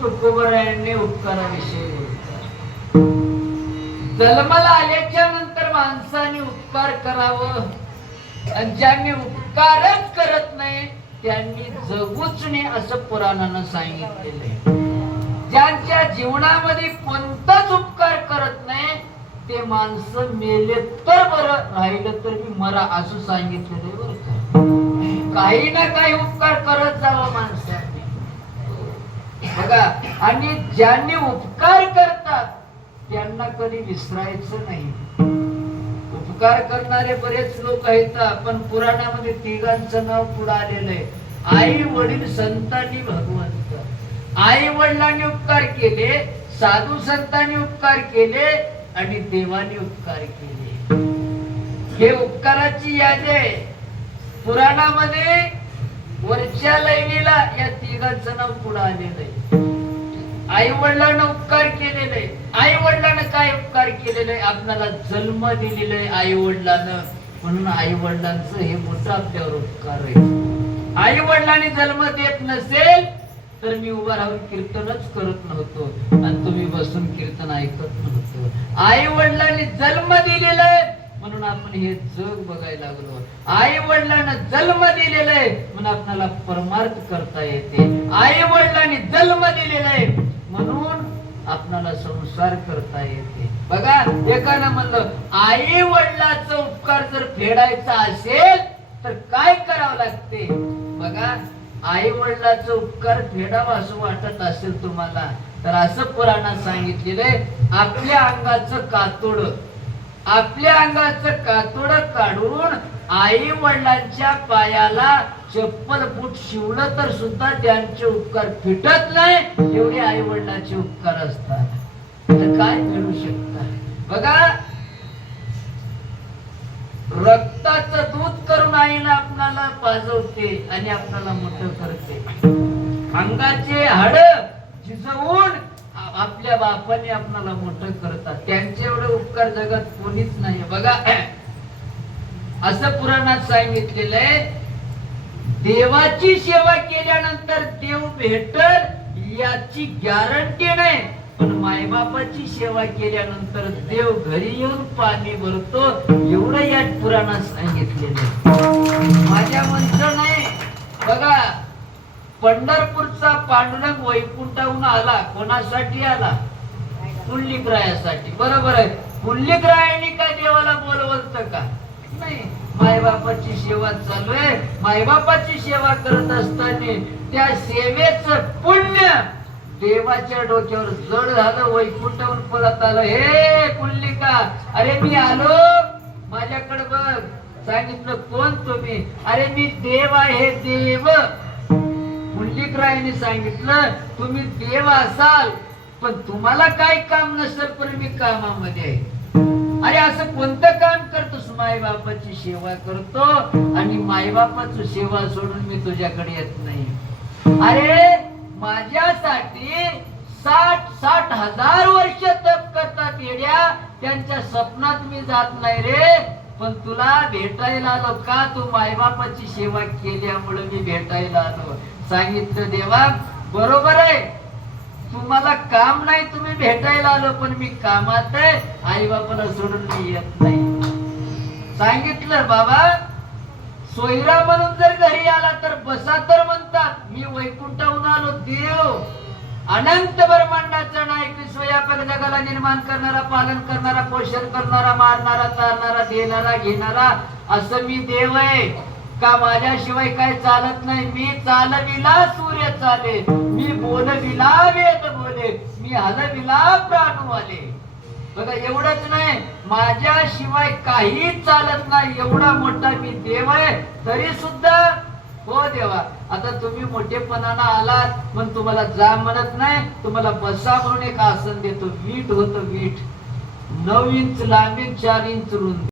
तुकोबरायांनी उपकाराविषयी जन्माला आल्याच्या नंतर माणसाने उपकार करावं आणि ज्यांनी उपकारच करत नाही त्यांनी जगूच नाही असं पुराणानं सांगितलेलं आहे. ज्यांच्या जीवनामध्ये कोणताच उपकार करत नाही ते माणसं मेले तर बरं, राहिलं तर मी मरा असं सांगितलेलं आहे बरं का. काही ना काही उपकार करत जावं माणसाने बघा. आणि ज्यांनी उपकार करतात त्यांना कधी विसरायचं नाही. उपकार करणारे बरेच लोक आहेत, पण पुराणामध्ये तिघांचं नाव पुढे आलेलं आहे. आई वडील संतांनी भगवंत. आई वडिलांनी उपकार केले, साधू संतांनी उपकार केले आणि देवाने उपकार केले. हे उपकाराची यादी आहे पुराणामध्ये. वरच्या लाईनीला या तिघांचं नाव पुढे आलेलं आहे. आई वडिलांना उपकार केलेला आहे. आई वडिलांना काय उपकार केलेलं आहे? आपल्याला जन्म दिलेला आहे आई वडिलांना, म्हणून आई वडिलांचं हे मोठं आपल्यावर उपकार आहे. आई वडिलांनी जन्म देत नसेल तर मी उभा राहून कीर्तनच करत नव्हतो आणि तुम्ही बसून कीर्तन ऐकत नव्हतो. आई वडिलांनी जन्म दिलेला आहे म्हणून आपण हे जग बघायला लागलो. आई वडिलांना जन्म दिलेला आहे म्हणून आपल्याला परमार्थ करता येते. आई वडिलांनी जन्म दिलेला आहे म्हणून आपल्याला संसार करता येते. बघा, एकानं म्हणलं आई वडिलाचा उपकार जर फेडायचा असेल तर काय करावं लागते? बघा, आई वडिलाचा उपकार फेडावा असं वाटत असेल तुम्हाला तर असं पुराणात सांगितलेलं आहे. आपल्या अंगाचं कातोड काढून आई वडिलांच्या पायाला चप्पल बूट शिवलं तर सुद्धा त्यांचे उपकार फिटत नाही. एवढे आई वडिलांचे उपकार असतात. तर काय फेडू शकतात? बघा, रक्ताचं दूध करून आईनं आपल्याला पाजवते आणि आपल्याला मोठं करते. अंगाचे हाड झिजवून आपल्या बापाने आपल्याला मोठं करतात. त्यांचे एवढे उपकार जगात कोणीच नाही. बघा, असं पुराणात सांगितलेलं आहे, देवाची सेवा केल्यानंतर देव भेटल याची गॅरंटी नाही, पण मायबापाची सेवा केल्यानंतर देव घरी येऊन पाणी भरतो एवढं या पुराणात सांगितलेलं आहे. माझ्या म्हणतं नाही. बघा, पंढरपूरचा पांडुरंग वैकुंठाहून आला. कोणासाठी आला? पुंडलिकरायासाठी. बरोबर आहे. पुंडलिकरायाने काय देवाला बोलवलं का? नाही. मायबापाची सेवा चालू आहे. मायबापाची सेवा करत असताना त्या सेवेचं पुण्य देवाच्या डोक्यावर जड झालं. वैकुंठाहून परत आलं. हे पुंडलिका, अरे मी आलो, माझ्याकडे बघ. सांगितलं, कोण तुम्ही? अरे मी देव आहे, देव. पुंडलिकरायाने सांगितलं, तुम्ही देव असाल पण तुम्हाला काय काम नसेल पण मी कामामध्ये आहे. अरे असं कोणतं काम करतोस? मायबापाची सेवा करतो आणि मायबापाची सेवा सोडून मी तुझ्याकडे येत नाही. अरे माझ्यासाठी 60,000 वर्ष तप करतात येड्या, त्यांच्या स्वप्नात मी जात नाही रे. पण तुला भेटायला आलो का? तू मायबापाची सेवा केल्यामुळे मी भेटायला आलो. सांगितलं, देवा बरोबर आहे, तुम्हाला काम नाही, तुम्ही भेटायला आलो, पण मी कामात आहे, आई बापाला सोडून मी येत नाही. सांगितलं, बाबा सोयरा म्हणून जर घरी आला तर बसा तर म्हणतात. मी वैकुंठाहून आलो. देव अनंत ब्रह्मांडाचा नायक, विश्वव्यापक जगाला निर्माण करणारा, पालन करणारा, पोषण करणारा, मारणारा, तारणारा, देणारा, घेणारा, असं मी देव आहे का? माझ्याशिवाय काय चालत नाही. मी चालविला सूर्य चाले, मी बोलविला वेद बोले, मी हलविला प्राण आले. बघा, एवढंच नाही, माझ्याशिवाय काही चालत नाही, एवढा मोठा मी देव आहे. तरी सुद्धा हो देवा, आता तुम्ही मोठेपणानं आलात पण तुम्हाला जा म्हणत नाही, तुम्हाला बसा म्हणून एक आसन देतो. वीट होतं, वीट 9 इंच लांबी, 4 इंच रुंद.